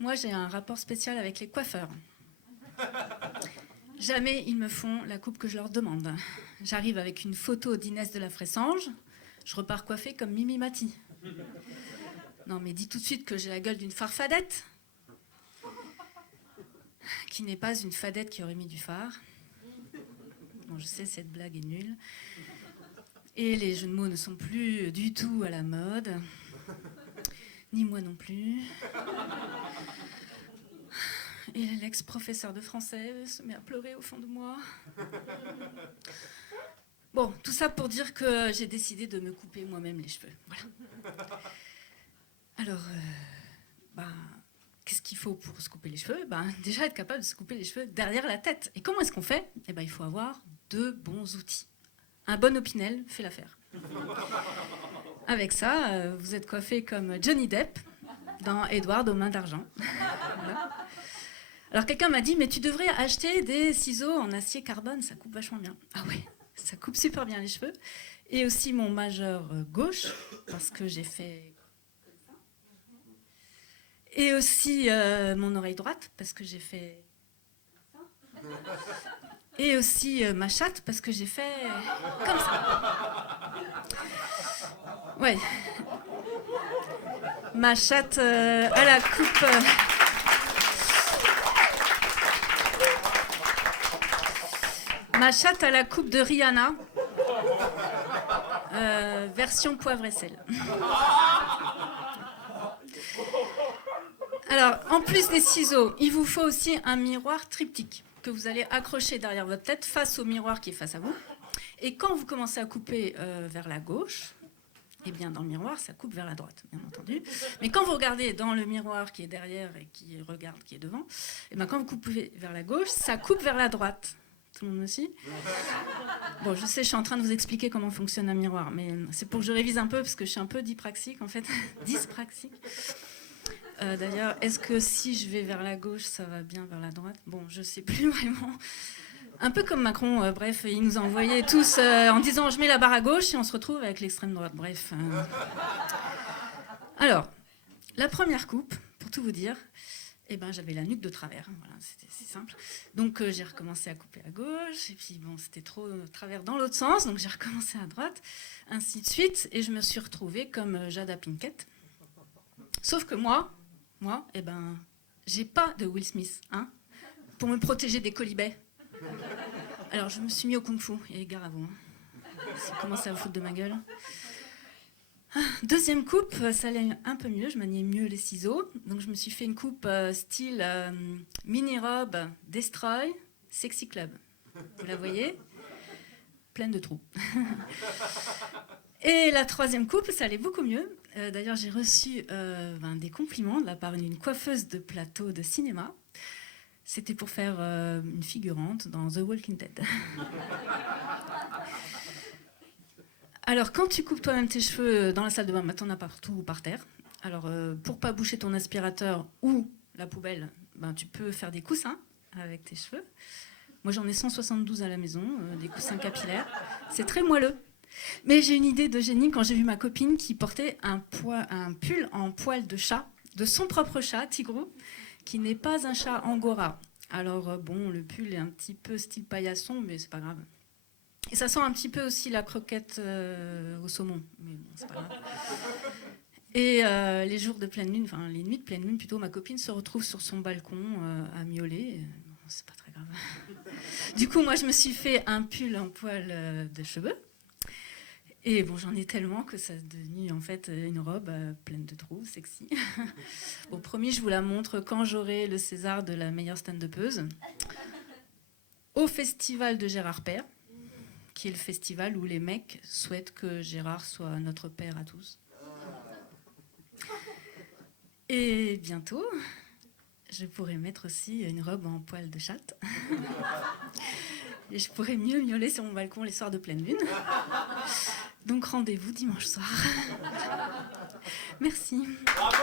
moi j'ai un rapport spécial avec les coiffeurs. Jamais ils me font la coupe que je leur demande. J'arrive avec une photo d'Inès de la Fressange, je repars coiffée comme Mimi Mati. Non mais dis tout de suite que j'ai la gueule d'une farfadette, qui n'est pas une fadette qui aurait mis du fard. Bon, je sais, cette blague est nulle. Et les jeux de mots ne sont plus du tout à la mode. Ni moi non plus. Et l'ex-professeur de français se met à pleurer au fond de moi. Bon, tout ça pour dire que j'ai décidé de me couper moi-même les cheveux. Voilà. Alors, qu'est-ce qu'il faut pour se couper les cheveux ? Déjà être capable de se couper les cheveux derrière la tête. Et comment est-ce qu'on fait ? Il faut avoir de bons outils. Un bon Opinel fait l'affaire. Avec ça, vous êtes coiffé comme Johnny Depp dans Edward aux mains d'argent. Voilà. Alors quelqu'un m'a dit, mais tu devrais acheter des ciseaux en acier carbone, ça coupe vachement bien. Ah ouais, ça coupe super bien les cheveux. Et aussi mon majeur gauche, parce que j'ai fait... Et aussi mon oreille droite, parce que j'ai fait... Et aussi ma chatte, parce que j'ai fait comme ça. Ouais. Ma chatte à la coupe... Ma chatte à la coupe de Rihanna, version poivre et sel. Alors, en plus des ciseaux, il vous faut aussi un miroir triptyque que vous allez accrocher derrière votre tête face au miroir qui est face à vous. Et quand vous commencez à couper vers la gauche, eh bien dans le miroir, ça coupe vers la droite, bien entendu. Mais quand vous regardez dans le miroir qui est derrière et qui regarde qui est devant, eh bien quand vous coupez vers la gauche, ça coupe vers la droite. Tout le monde aussi ? Bon, je sais, je suis en train de vous expliquer comment fonctionne un miroir, mais c'est pour que je révise un peu, parce que je suis un peu dyspraxique, en fait. Dyspraxique. D'ailleurs, est-ce que si je vais vers la gauche, ça va bien vers la droite ? Bon, je sais plus vraiment. Un peu comme Macron, bref, il nous a envoyés tous en disant « je mets la barre à gauche » et on se retrouve avec l'extrême droite, bref. Alors, la première coupe, pour tout vous dire, j'avais la nuque de travers, voilà, c'était si simple. Donc j'ai recommencé à couper à gauche, et puis bon, c'était trop travers dans l'autre sens, donc j'ai recommencé à droite, ainsi de suite, et je me suis retrouvée comme Jada Pinkett. Sauf que moi, j'ai pas de Will Smith, hein, pour me protéger des colibets. Alors je me suis mis au kung-fu, et gare à vous, hein. Ça commence à vous foutre de ma gueule. Deuxième coupe, ça allait un peu mieux, je maniais mieux les ciseaux. Donc je me suis fait une coupe style mini-robe Destroy Sexy Club. Vous la voyez ? Pleine de trous. Et la troisième coupe, ça allait beaucoup mieux. D'ailleurs, j'ai reçu des compliments de la part d'une coiffeuse de plateau de cinéma. C'était pour faire une figurante dans The Walking Dead. Alors, quand tu coupes toi-même tes cheveux dans la salle de bain, t'en as partout par terre. Alors, pour pas boucher ton aspirateur ou la poubelle, tu peux faire des coussins avec tes cheveux. Moi, j'en ai 172 à la maison, des coussins capillaires. C'est très moelleux. Mais j'ai une idée de génie quand j'ai vu ma copine qui portait un pull en poil de chat, de son propre chat, Tigrou, qui n'est pas un chat angora. Alors, le pull est un petit peu style paillasson, mais c'est pas grave. Et ça sent un petit peu aussi la croquette au saumon, mais bon, c'est pas grave. Et les jours de pleine lune, enfin les nuits de pleine lune plutôt, ma copine se retrouve sur son balcon à miauler. Bon, c'est pas très grave. Du coup, moi, je me suis fait un pull en poil de cheveux. Et bon, j'en ai tellement que ça est devenu en fait une robe pleine de trous, sexy. Bon, promis, je vous la montre quand j'aurai le César de la meilleure stand-upeuse. Au festival de Gérard Père, qui est le festival où les mecs souhaitent que Gérard soit notre père à tous. Et bientôt, je pourrai mettre aussi une robe en poil de chatte. Et je pourrai mieux miauler sur mon balcon les soirs de pleine lune. Donc rendez-vous dimanche soir. Merci. Bravo.